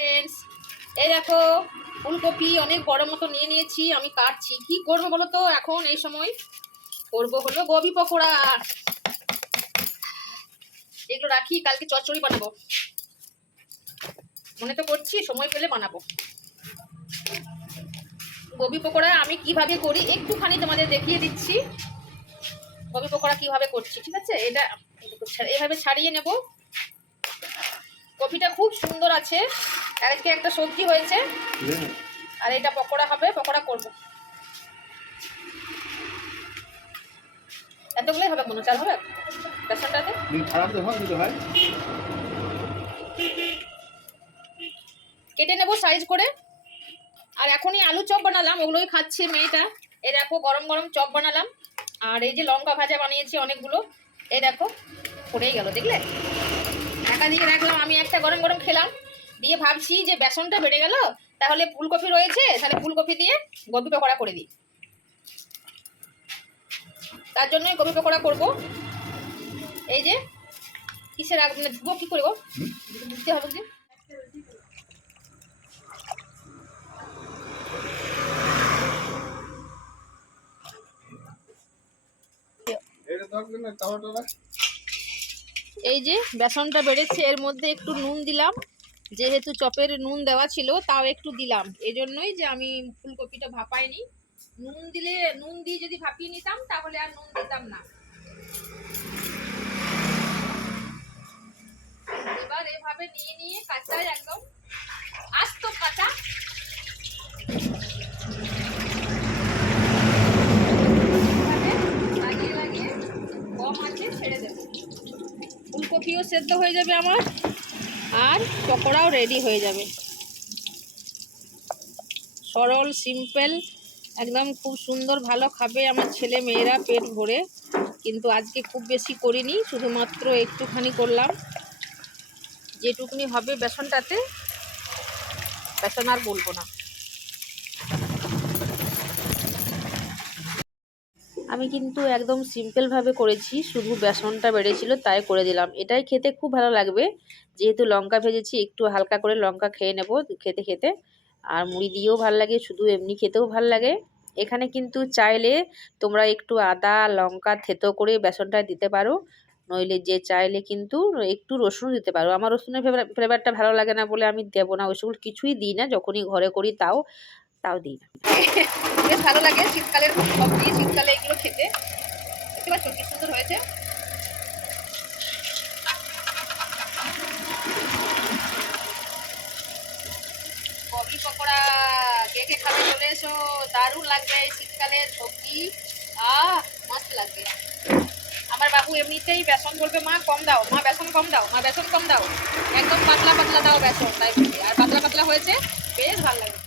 Friends এই দেখো, ফুলকপি অনেক বড় মতো নিয়ে নিয়েছি, আমি কাটছি। কি করব বলো তো? এখন এই সময় করব হলো গোবি পকোড়া। এগুলো রাখি, কালকে চচ্চড়ি বানাবো। মনে তো করছি সময় পেলে বানাবো। গোবি পকোড়া আমি কীভাবে করি, একটুখানি তোমাদের দেখিয়ে দিচ্ছি। গোবি পকোড়া কীভাবে করছি, ঠিক আছে? এটা এভাবে ছাড়িয়ে নেব। কপিটা খুব সুন্দর আছে। আজকে একটা সবজি হয়েছে। আর এটা পকোড়া হবে পকোড়া করব। এতগুলোই হবে মনে চাল হবে? বেসনটাতে? কেটে নেব সাইজ করে। আর এখনই আলু চপ বানালাম ওগুলোই খাচ্ছে মেয়েটা। এই দেখো গরম গরম চপ বানালাম। আর এই যে লঙ্কা ভাজা বানিয়েছি অনেকগুলো এই দেখো পড়েই গেল দেখলে? দিয়ে রাখলাম আমি একটা গরম গরম খেলাম। দিয়ে ভাবছি যে বেসনটা বেড়ে গেল তাহলে ফুলকপি রয়েছে তাহলে ফুলকপি দিয়ে গোবি পকোড়া করে দিই। তার জন্যই গোবি পকোড়া করব। এই যে কিসের আগ মানে ধুবো কী করব? ধুতে হবে রাখ। এই যে বেসনটা বেড়েছে এর মধ্যে একটু নুন দিলাম। যেহেতু চপের নুন দেওয়া ছিল, তাও একটু দিলাম। এই জন্যই যে আমি ফুলকপিটা ভাপাইনি। নুন দিলে, নুন দিয়ে যদি ভাপিয়ে নিতাম, তাহলে আর নুন দিতাম না। এবার এভাবে নিয়ে নিয়ে কাঁচাই একদম আস্ত কাঁচা। লাগিয়ে কম আছে, ছেড়ে দেবো। ফুলকপিও সেদ্ধ হয়ে যাবে আমার। আর পকোড়াও রেডি হয়ে যাবে। সরল সিম্পল একদম খুব সুন্দর, ভালো খাবে আমার ছেলে মেয়েরা পেট ভরে। কিন্তু আজকে খুব বেশি করিনি, শুধুমাত্র একটুখানি করলাম। যেটুকুনি হবে বেসনটাতে, বেসন আর বলব না। আমি কিন্তু একদম সিম্পলভাবে করেছি, শুধু বেসনটা বেড়েছিল তাই করে দিলাম। এটাই খেতে খুব ভালো লাগবে। যেহেতু লঙ্কা ভেজেছি, একটু হালকা করে লঙ্কা খেয়ে নেব খেতে খেতে। আর মুড়ি দিয়েও ভালো লাগে, শুধু এমনি খেতেও ভালো লাগে। এখানে কিন্তু চাইলে তোমরা একটু আদা, লঙ্কা থেতো করে বেসনটা দিতে পারো। নইলে যে চাইলে কিন্তু একটু রসুন দিতে পারো। আমার রসুনের ফ্লেভারটা ভালো লাগে না বলে আমি দেবো না। ওইসব কিছুই দিই না। যখনই ঘরে করি তাও। তাও দিই বেশ ভালো লাগে শীতকালের সবজি শীতকালে এগুলো খেতে। দেখতে কি সুন্দর হয়েছে। কবি পকোড়া, কে কে খাবে চলে এসো। দারুণ লাগবে শীতকালের সবজি। আহ, মস্ত লাগবে। আমার বাবু এমনিতেই বেসন বলবে, মা, কম দাও, মা, বেসন কম দাও, মা, বেসন কম দাও। একদম পাতলা পাতলা দাও বেসন, তাই আর পাতলা পাতলা হয়েছে, বেশ ভালো লাগে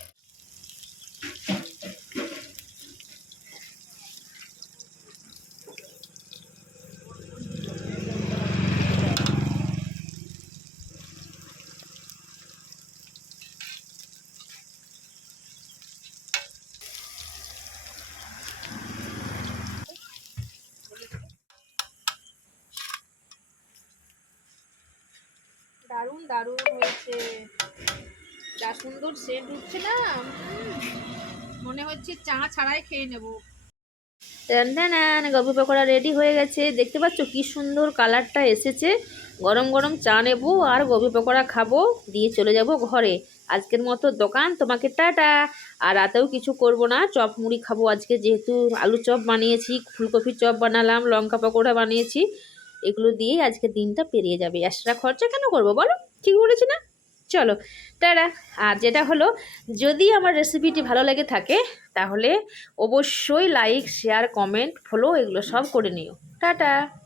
দারুণ দারুণ হয়েছে। যা সুন্দর সেন্ট উঠছে না? মনে হচ্ছে চা ছাড়াই খেয়ে নেব। গবি পকোড়া রেডি হয়ে গেছে। দেখতে পাচ্ছ কি সুন্দর কালারটা এসেছে। গরম গরম চা নেব আর গবি পকোড়া খাব। দিয়ে চলে যাব ঘরে। আজকের মতো দোকান, তোমাকে টাটা। আর রাতেও কিছু করব না, চপ মুড়ি খাব আজকে। যেহেতু আলু চপ বানিয়েছি ফুলকপির চপ বানালাম, লঙ্কা পকোড়া বানিয়েছি। এগুলো দিয়েই আজকে দিনটা পেরিয়ে যাবে। এক্সট্রা খরচা কেন করব বলো? ঠিক বলেছি না? চলো তারা আর যেটা হলো, যদি আমার রেসিপিটি ভালো লেগে থাকে, তাহলে অবশ্যই লাইক শেয়ার কমেন্ট ফলো এগুলো সব করে নিও। টাটা।